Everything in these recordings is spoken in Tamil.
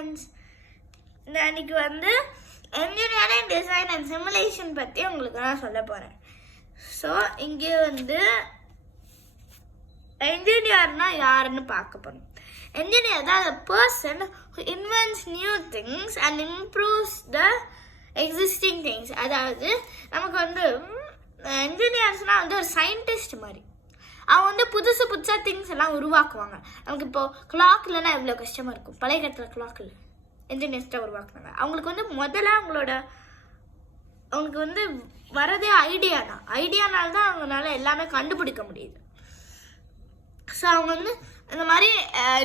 ஃப்ரெண்ட்ஸ், நான் இன்னைக்கு வந்து என்ஜினியரிங் டிசைன் அண்ட் சிமுலேஷன் பற்றி உங்களுக்கு நான் சொல்ல போகிறேன். ஸோ இங்கே வந்து என்ஜினியர்னா யாருன்னு பார்க்க போகிறோம். என்ஜினியர் தான் the person who invents new things and improves the existing things. அதாவது நமக்கு வந்து என்ஜினியர்ஸ்னால் வந்து ஒரு சயின்டிஸ்ட் மாதிரி. அவங்க வந்து புதுசு புதுசாக திங்ஸ் எல்லாம் உருவாக்குவாங்க. நமக்கு இப்போது கிளாக் இல்லைன்னா எவ்வளோ கஷ்டமாக இருக்கும். பழைய காலத்தில் கிளாக் இல்லை, என்ஜினியர்ஸ் தான் உருவாக்குனாங்க. அவங்களுக்கு வந்து முதல்ல அவங்களுக்கு வந்து வரதே ஐடியானால தான் அவங்களால எல்லாமே கண்டுபிடிக்க முடியுது. ஸோ அவங்க வந்து இந்த மாதிரி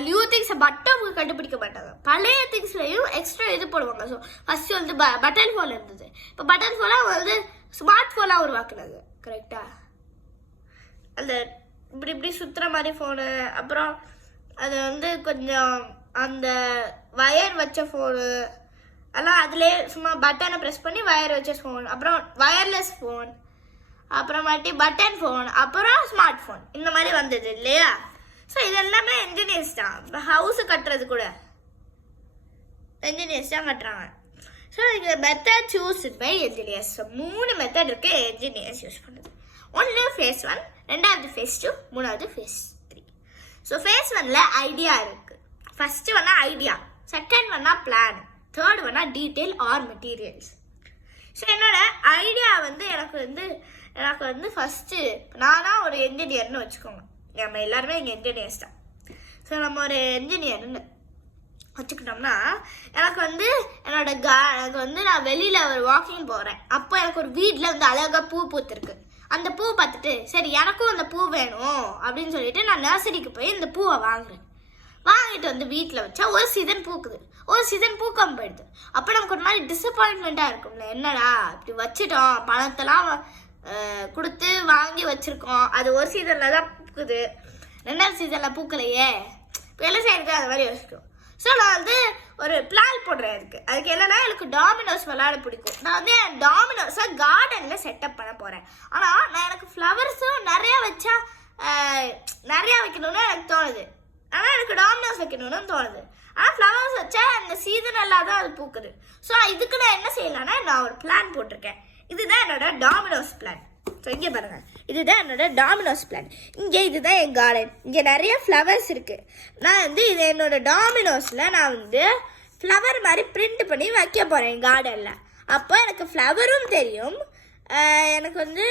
நியூ திங்ஸை மட்டும் அவங்க கண்டுபிடிக்க மாட்டாங்க. பழைய திங்ஸ்லையும் எக்ஸ்ட்ரா இது போடுவாங்க. ஸோ ஃபஸ்ட்டு வந்து பட்டன் ஃபோன் இருந்தது. இப்போ பட்டன் ஃபோனாக அவங்க வந்து ஸ்மார்ட் ஃபோனாக உருவாக்குனாங்க. கரெக்டாக அந்த இப்படி சுற்றுற மாதிரி ஃபோனு. அப்புறம் அது வந்து கொஞ்சம் அந்த வயர் வச்ச ஃபோனு எல்லாம் அதுலேயே சும்மா பட்டனை ப்ரெஸ் பண்ணி வயர் வச்ச ஃபோன், அப்புறம் வயர்லெஸ் ஃபோன், அப்புறமாட்டி பட்டன் ஃபோன், அப்புறம் ஸ்மார்ட் ஃபோன், இந்த மாதிரி வந்தது இல்லையா? ஸோ இது எல்லாமே என்ஜினியர்ஸ் தான். இப்போ ஹவுஸு கட்டுறது கூட என்ஜினியர்ஸ் தான் கட்டுறாங்க. ஸோ இந்த method choose by engineers. So 3 method இருக்கு என்ஜினியர்ஸ் யூஸ் பண்ணுறது. ஒன்று phase 1, ரெண்டாவது phase 2, மூணாவது phase 3. ஸோ phase 1ல ஐடியா இருக்குது. ஃபஸ்ட்டு வேணா ஐடியா, செகண்ட் வேணா பிளான், தேர்ட் வேணா டீட்டெயில் ஆர் மெட்டீரியல்ஸ். ஸோ என்னோட ஐடியா வந்து எனக்கு வந்து ஃபஸ்ட்டு நானாக ஒரு என்ஜினியர்னு வச்சுக்கோங்க. நம்ம எல்லாருமே இங்கே என்ஜினியர்ஸ் தான். ஸோ நம்ம ஒரு என்ஜினியர்னு வச்சுக்கிட்டோம்னா எனக்கு வந்து நான் வெளியில் ஒரு வாக்கிங் போகிறேன். அப்போ எனக்கு ஒரு வீட்டில் வந்து அழகாக பூ பூத்துருக்கு. அந்த பூ பார்த்துட்டு சரி எனக்கும் அந்த பூ வேணும் அப்படின்னு சொல்லிட்டு நான் நர்சரிக்கு போய் இந்த பூவை வாங்கிட்டு வந்து வீட்டில் வச்சா ஒரு சீசன் பூக்குது, ஒரு சீசன் பூக்காம போயிடுது. அப்போ நமக்கு ஒரு மாதிரி டிசப்பாயின்மெண்ட்டாக இருக்கும்ல, என்னடா இப்படி வச்சுட்டோம், பணத்தெல்லாம் கொடுத்து வாங்கி வச்சுருக்கோம், அது ஒரு சீசனில் தான் பூக்குது, ரெண்டாவது சீசனில் பூக்கலையே, இப்போ எல்லாம் செய்யறது அது மாதிரி யோசிக்கும். ஸோ நான் வந்து ஒரு பிளான் போடுறேன். அதுக்கு என்னன்னா எனக்கு டாமினோஸ் விளையாட பிடிக்கும். நான் வந்து என் டாமினோஸை கார்டனில் செட்டப் பண்ண போகிறேன். ஆனால் நான் எனக்கு ஃப்ளவர்ஸும் நிறையா வச்சா நிறையா வைக்கணும்னு எனக்கு தோணுது. ஆனால் எனக்கு டாமினோஸ் வைக்கணும்னு தோணுது. ஆனால் ஃப்ளவர்ஸ் வச்சா அந்த சீசன் எல்லாம் தான் அது பூக்குது. ஸோ இதுக்கு நான் என்ன செய்யலான்னா நான் ஒரு பிளான் போட்டிருக்கேன். இதுதான் என்னோட டாமினோஸ் பிளான். ஸோ இங்கே பாருங்கள், இதுதான் என்னோட டாமினோஸ் பிளான். இதுதான் என் கார்டன். இங்கே நிறைய ஃப்ளவர்ஸ் இருக்குது. நான் வந்து இது என்னோட டாமினோஸில் நான் வந்து ஃப்ளவர் மாதிரி பிரிண்ட் பண்ணி வைக்க போகிறேன் என் கார்டனில். அப்போ எனக்கு ஃப்ளவரும் தெரியும், எனக்கு வந்து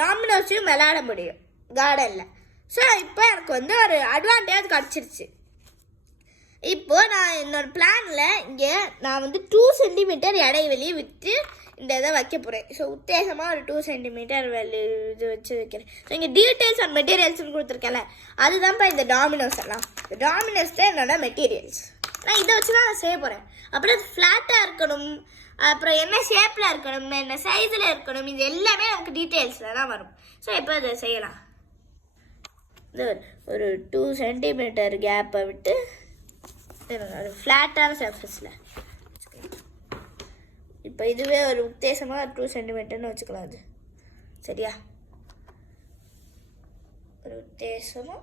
டாமினோஸையும் விளையாட முடியும் கார்டனில். ஸோ இப்போ எனக்கு வந்து ஒரு அட்வான்டேஜ் கிடச்சிருச்சு. இப்போது நான் என்னோடய பிளானில் இங்கே நான் வந்து 2 சென்டிமீட்டர் இடைவெளி விட்டு இந்த இதை வைக்க போகிறேன். ஸோ உத்தேசமாக ஒரு 2 சென்டிமீட்டர் இது வச்சு வைக்கிறேன். ஸோ இங்கே டீட்டெயில்ஸ் அண்ட் மெட்டீரியல்ஸ்னு கொடுத்துருக்கேன்ல, அதுதான்ப்பா இந்த டாமினோஸ் எல்லாம். இந்த டாமினோஸ் தான் என்னோட மெட்டீரியல்ஸ். நான் இதை வச்சு தான் நான் செய்ய போகிறேன். அப்புறம் அது ஃப்ளாட்டாக இருக்கணும், அப்புறம் என்ன ஷேப்பில் இருக்கணும், என்ன சைஸில் இருக்கணும், இது எல்லாமே நமக்கு டீட்டெயில்ஸில் தான் வரும். ஸோ இப்போ இதை செய்யலாம். இது ஒரு 2 சென்டிமீட்டர் கேப்பை விட்டு ஒரு ஃப்ளாட்டான சர்ஃபேஸில். இப்போ இதுவே ஒரு உத்தேசமாக 2 சென்டிமீட்டர்னு வச்சுக்கலாம். அது சரியா? ஒரு உத்தேசமாக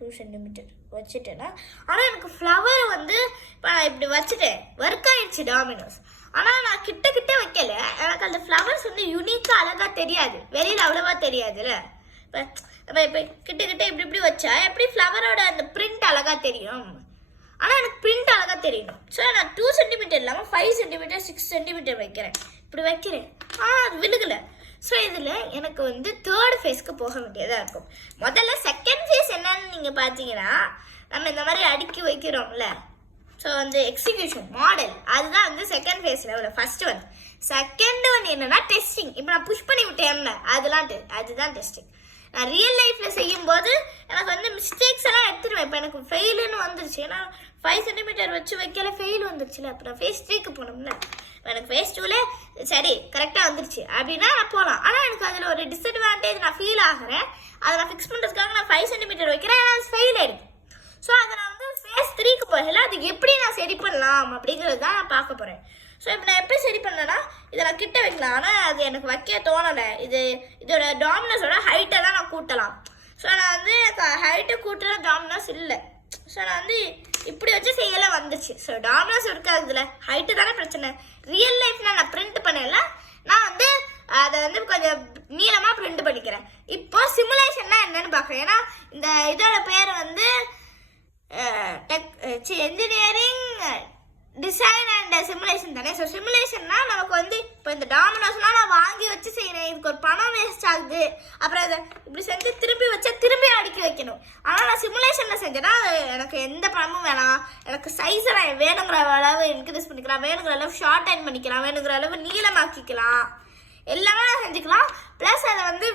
2 சென்டிமீட்டர் வச்சுட்டேன்னா, ஆனால் எனக்கு ஃப்ளவர் வந்து இப்போ நான் இப்படி வச்சுட்டேன், ஒர்க் ஆகிடுச்சு டாமினோஸ். ஆனால் நான் கிட்ட வைக்கல, எனக்கு அந்த ஃப்ளவர்ஸ் வந்து யூனிக்காக அழகாக தெரியாது, வெளியில் அவ்வளோவா தெரியாதுல்ல. இப்போ கிட்ட இப்படி வச்சா எப்படி ஃப்ளவரோட அந்த பிரிண்ட் அழகாக தெரியும். ஆனால் எனக்கு பிரிண்ட் அழகாக தெரியணும். ஸோ நான் 2 சென்டிமீட்டர் இல்லாமல் 5 சென்டிமீட்டர் 6 சென்டிமீட்டர் வைக்கிறேன். இப்படி வைக்கிறேன், ஆனால் அது விழுகலை. ஸோ இதில் எனக்கு வந்து 3rd ஃபேஸ்க்கு போக வேண்டியதாக இருக்கும். முதல்ல செகண்ட் ஃபேஸ் என்னன்னு நீங்கள் பார்த்தீங்கன்னா, நம்ம இந்த மாதிரி அடுக்கி வைக்கிறோம்ல. ஸோ வந்து எக்ஸிக்யூஷன் மாடல், அதுதான் வந்து செகண்ட் ஃபேஸில் உள்ள ஃபர்ஸ்ட் ஒன். செகண்ட் ஒன் என்னன்னா டெஸ்டிங். இப்போ நான் புஷ் பண்ணி விட்டேன்ல, அதுதான் டெஸ்டிங். நான் ரியல் லைஃப்பில் செய்யும்போது எனக்கு வந்து மிஸ்டேக்ஸ் எல்லாம் எடுத்துடுவேன். இப்போ எனக்கு ஃபெயிலுன்னு வந்துருச்சு, ஏன்னா 5 சென்டிமீட்டர் வச்சு வைக்கல ஃபெயில் வந்துருச்சுல. அப்போ நான் phase 3க்கு போனோம்ல, எனக்கு phase 2ல சரி கரெக்டாக வந்துருச்சு அப்படின்னா நான் போகலாம். ஆனால் எனக்கு அதில் ஒரு டிஸ்அட்வான்டேஜ் நான் ஃபீல் ஆகிறேன். அதை நான் ஃபிக்ஸ் பண்ணுறதுக்காக நான் 5 சென்டிமீட்டர் வைக்கிறேன், ஆனால் அது ஃபெயில் ஆகிடுது. ஸோ அதை நான் வந்து phase 3க்கு போகல, அதுக்கு எப்படி நான் சரி பண்ணலாம் அப்படிங்கிறது தான் நான் பார்க்க போகிறேன். ஸோ இப்போ நான் எப்படி சரி பண்ணேன்னா, இதை நான் கிட்ட வைக்கலாம், ஆனால் அது எனக்கு வைக்க தோணலை. இதோட டாமினஸோட ஹைட்டை தான் நான் கூட்டலாம். ஸோ நான் வந்து ஹைட்டை கூட்டுற டாமினஸ் இல்லை. ஸோ நான் வந்து இப்படி வச்சு செய்யல வந்துச்சு. ஸோ டாமினோஸ் இருக்காதுல ஹைட்டு தானே பிரச்சனை. ரியல் லைஃப்ல நான் பிரிண்ட் பண்ணல, நான் வந்து அதை வந்து கொஞ்சம் நீளமாக பிரிண்ட் பண்ணிக்கிறேன். இப்போ சிமுலேஷன்னா என்னன்னு பார்க்குறேன். ஏன்னா இந்த இதோட பேர் வந்து என்ஜினியரிங் டிசைன் அண்ட் சிமுலேஷன் தானே. ஸோ சிமுலேஷன்னா நமக்கு வந்து இப்போ இந்த டாமினோஸ்லாம் நான் வாங்கி வச்சு செய்யறேன், இதுக்கு ஒரு பணம் வேஸ்ட் ஆகுது. அப்புறம் அதை இப்படி செஞ்சு திருப்பி வச்சா திரும்பி அடுக்கி வைக்கணும். ஆனால் நான் சிமுலேஷனில் செஞ்சேன்னா எனக்கு எந்த பணமும் வேணாம். எனக்கு சைஸை நான் வேணுங்கிற அளவு இன்க்ரீஸ் பண்ணிக்கலாம், வேணுங்கிற அளவு ஷார்ட் டைம் பண்ணிக்கலாம், வேணுங்கிற அளவு நீளமாக்கிக்கலாம், எல்லாமே நான் செஞ்சுக்கலாம். ப்ளஸ் அதை வந்து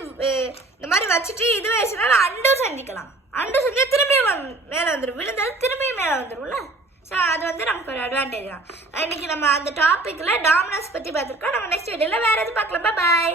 இந்த மாதிரி வச்சுட்டு இது வச்சுன்னா நான் அண்டு செஞ்சுக்கலாம். அண்டு செஞ்சு திரும்பி மேலே வந்துடும், விழுந்தது திரும்பியும் மேலே வந்துடும்ல. ஸோ அது வந்து நமக்கு ஒரு அட்வான்டேஜ் தான். இன்னைக்கு நம்ம அந்த டாப்பிக்கில் டாமினோஸ் பற்றி பார்த்துருக்கோம். நம்ம நெக்ஸ்ட் வீடியோவில் வேறு எது பார்க்கலாம். பாய்.